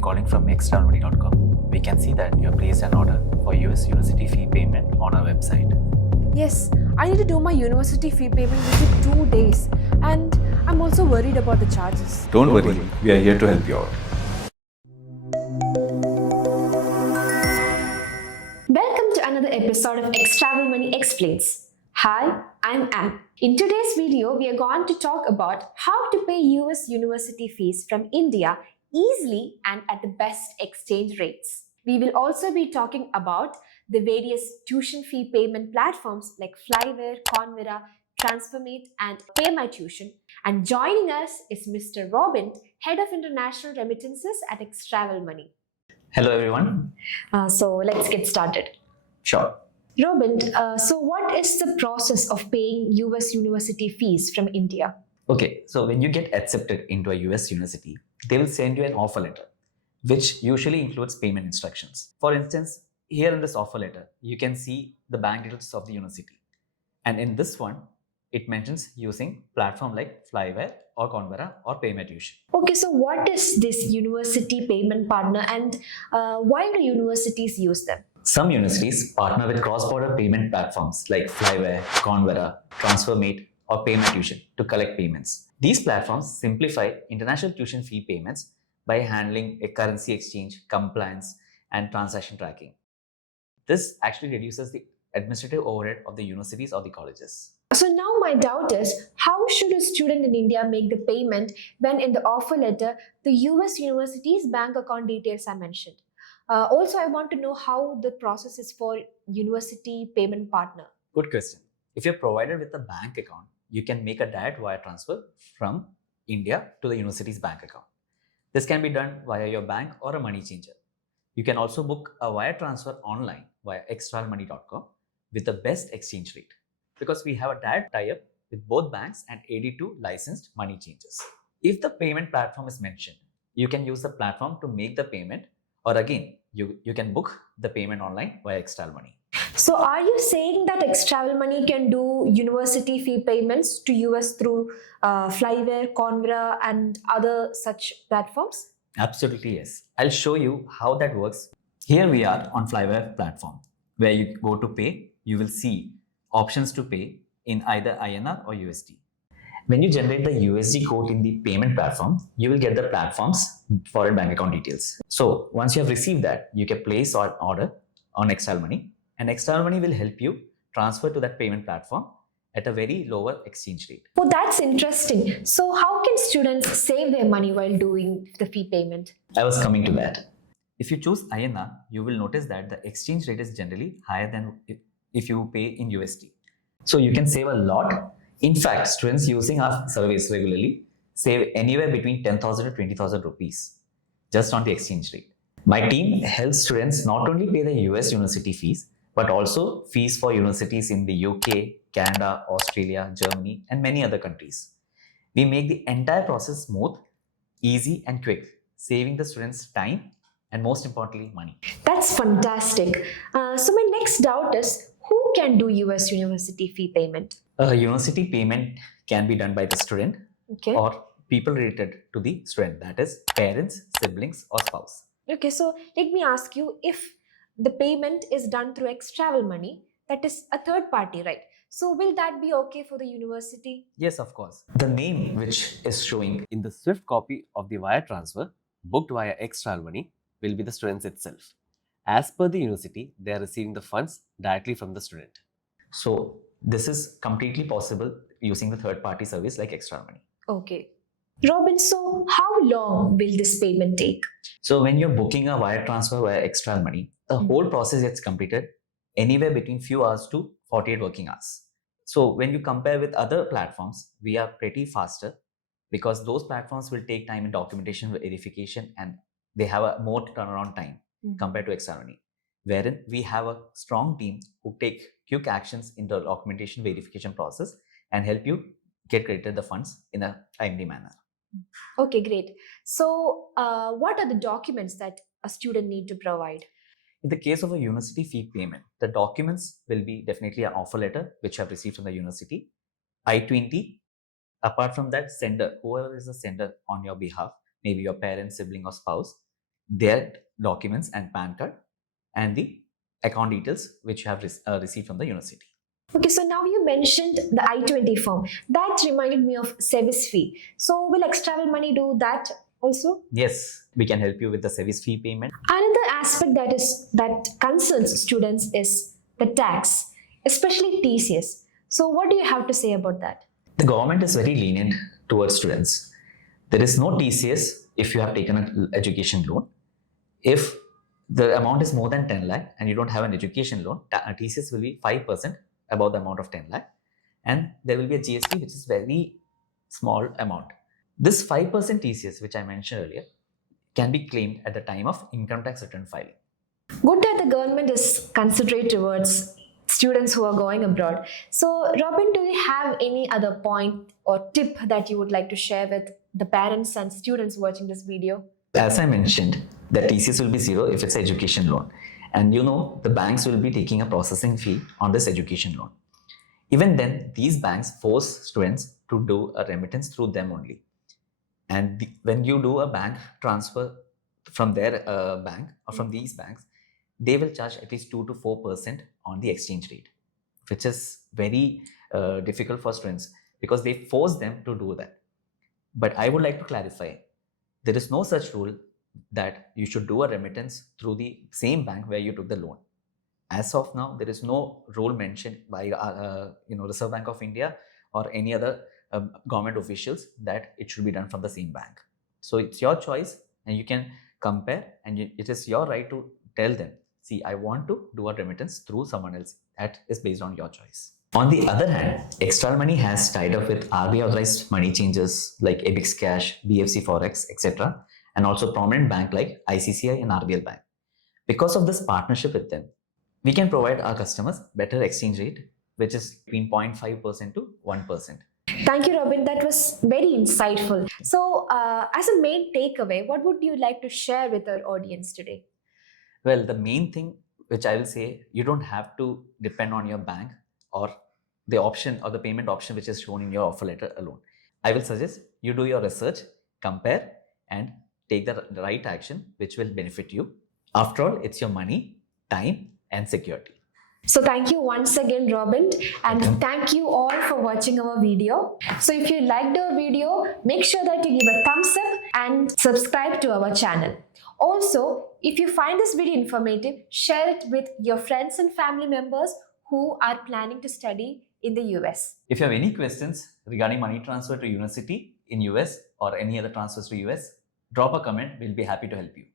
are calling from ExTravelMoney.com. We can see that you have placed an order for US university fee payment on our website. Yes, I need to do my university fee payment within 2 days, and I'm also worried about the charges. Don't worry, we are here to help you out. Welcome to another episode of ExTravelMoney Explains. Hi, I'm Anne. In today's video, we are going to talk about how to pay US university fees from India easily and at the best exchange rates. We will also be talking about the various tuition fee payment platforms like Flywire, Convera, Transfermate, and PayMyTuition. And joining us is Mr. Robint, Head of International Remittances at ExTravelMoney. Hello everyone. So let's get started. Sure. Robint, so what is the process of paying US university fees from India? Okay, so when you get accepted into a US university, they will send you an offer letter, which usually includes payment instructions. For instance, here in this offer letter, you can see the bank details of the university. And in this one, it mentions using platform like Flywire or Convera or PayMyTuition. Okay, so what is this university payment partner and why do universities use them? Some universities partner with cross-border payment platforms like Flywire, Convera, Transfermate, or PayMyTuition to collect payments. These platforms simplify international tuition fee payments by handling a currency exchange, compliance, and transaction tracking. This actually reduces the administrative overhead of the universities or the colleges. So now my doubt is, how should a student in India make the payment when in the offer letter, the US university's bank account details are mentioned? Also, I want to know how the process is for university payment partner. Good question. If you're provided with a bank account, you can make a direct wire transfer from India to the university's bank account. This can be done via your bank or a money changer. You can also book a wire transfer online via ExTravelMoney.com with the best exchange rate, because we have a direct tie-up with both banks and 82 licensed money changers. If the payment platform is mentioned, you can use the platform to make the payment, or again, you can book the payment online via ExTravelMoney. So are you saying that ExTravelMoney can do university fee payments to US through Flywire, Convera, and other such platforms? Absolutely yes. I'll show you how that works. Here we are on Flywire platform, where you go to pay, you will see options to pay in either INR or USD. When you generate the USD code in the payment platform, you will get the platform's foreign bank account details. So once you have received that, you can place an order on ExTravelMoney, and ExTravelMoney will help you transfer to that payment platform at a very lower exchange rate. Oh, that's interesting. So how can students save their money while doing the fee payment? I was coming to that. If you choose INR, you will notice that the exchange rate is generally higher than if you pay in USD. So you can save a lot. In fact, students using our service regularly save anywhere between 10,000 to 20,000 rupees just on the exchange rate. My team helps students not only pay the US university fees, but also fees for universities in the UK, Canada, Australia, Germany, and many other countries. We make the entire process smooth, easy, and quick, saving the students time and most importantly, money. That's fantastic. So my next doubt is, who can do US university fee payment? A university payment can be done by the student or people related to the student, that is parents, siblings, or spouse. Okay, so let me ask you, if the payment is done through ExTravelMoney, that is a third party, right? So will that be okay for the university? Yes, of course. The name which is showing In the Swift copy of the wire transfer booked via ExTravelMoney will be the students itself. As per the university, they are receiving the funds directly from the student. So this is completely possible using the third-party service like ExTravelMoney. Okay. Robin, so how long will this payment take? So when you're booking a wire transfer via ExTravelMoney, the whole process gets completed anywhere between few hours to 48 working hours. So when you compare with other platforms, we are pretty faster because those platforms will take time in documentation verification and they have a more turnaround time compared to ExTravelMoney, wherein we have a strong team who take quick actions in the documentation verification process and help you get credited the funds in a timely manner. Okay, great. So what are the documents that a student need to provide? In the case of a university fee payment, the documents will be definitely an offer letter, which you have received from the university, I-20. Apart from that, sender, whoever is the sender on your behalf, maybe your parent, sibling, or spouse, their documents and PAN card and the account details which you have received from the university. Okay, so now you mentioned the I-20 form. That reminded me of SEVIS fee. So will ExTravelMoney do that also? Yes, we can help you with the SEVIS fee payment. Another aspect that concerns students is the tax, especially TCS. So what do you have to say about that? The government is very lenient towards students. There is no TCS if you have taken an education loan. If the amount is more than 10 lakh and you don't have an education loan, TCS will be 5% above the amount of 10 lakh, and there will be a GST which is very small amount. This 5% TCS which I mentioned earlier can be claimed at the time of income tax return filing. Good that the government is considerate towards students who are going abroad. So Robin, do you have any other point or tip that you would like to share with the parents and students watching this video? As I mentioned, the TCS will be zero if it's an education loan. And the banks will be taking a processing fee on this education loan. Even then, these banks force students to do a remittance through them only. And when you do a bank transfer from their bank or from these banks, they will charge at least 2 to 4% on the exchange rate, which is very difficult for students because they force them to do that. But I would like to clarify, there is no such rule that you should do a remittance through the same bank where you took the loan. As of now, there is no rule mentioned by Reserve Bank of India or any other government officials that it should be done from the same bank. So it's your choice and you can compare, and it is your right to tell them, see, I want to do a remittance through someone else. That is based on your choice. On the other hand, ExTravelMoney has tied up with RBI authorized money changers like Ebix Cash, BFC Forex, etc., and also prominent bank like ICCI and RBL Bank. Because of this partnership with them, we can provide our customers better exchange rate, which is between 0.5% to 1%. Thank you, Robin. That was very insightful. So, as a main takeaway, what would you like to share with our audience today? Well, the main thing which I will say, you don't have to depend on your bank or the option or the payment option which is shown in your offer letter alone. I will suggest you do your research, compare, and take the right action which will benefit you. After all, it's your money, time, and security. So thank you once again, Robin, and thank you all for watching our video. So if you liked our video, make sure that you give a thumbs up and subscribe to our channel. Also, if you find this video informative, share it with your friends and family members who are planning to study in the US. If you have any questions regarding money transfer to university in US or any other transfers to US, drop a comment. We'll be happy to help you.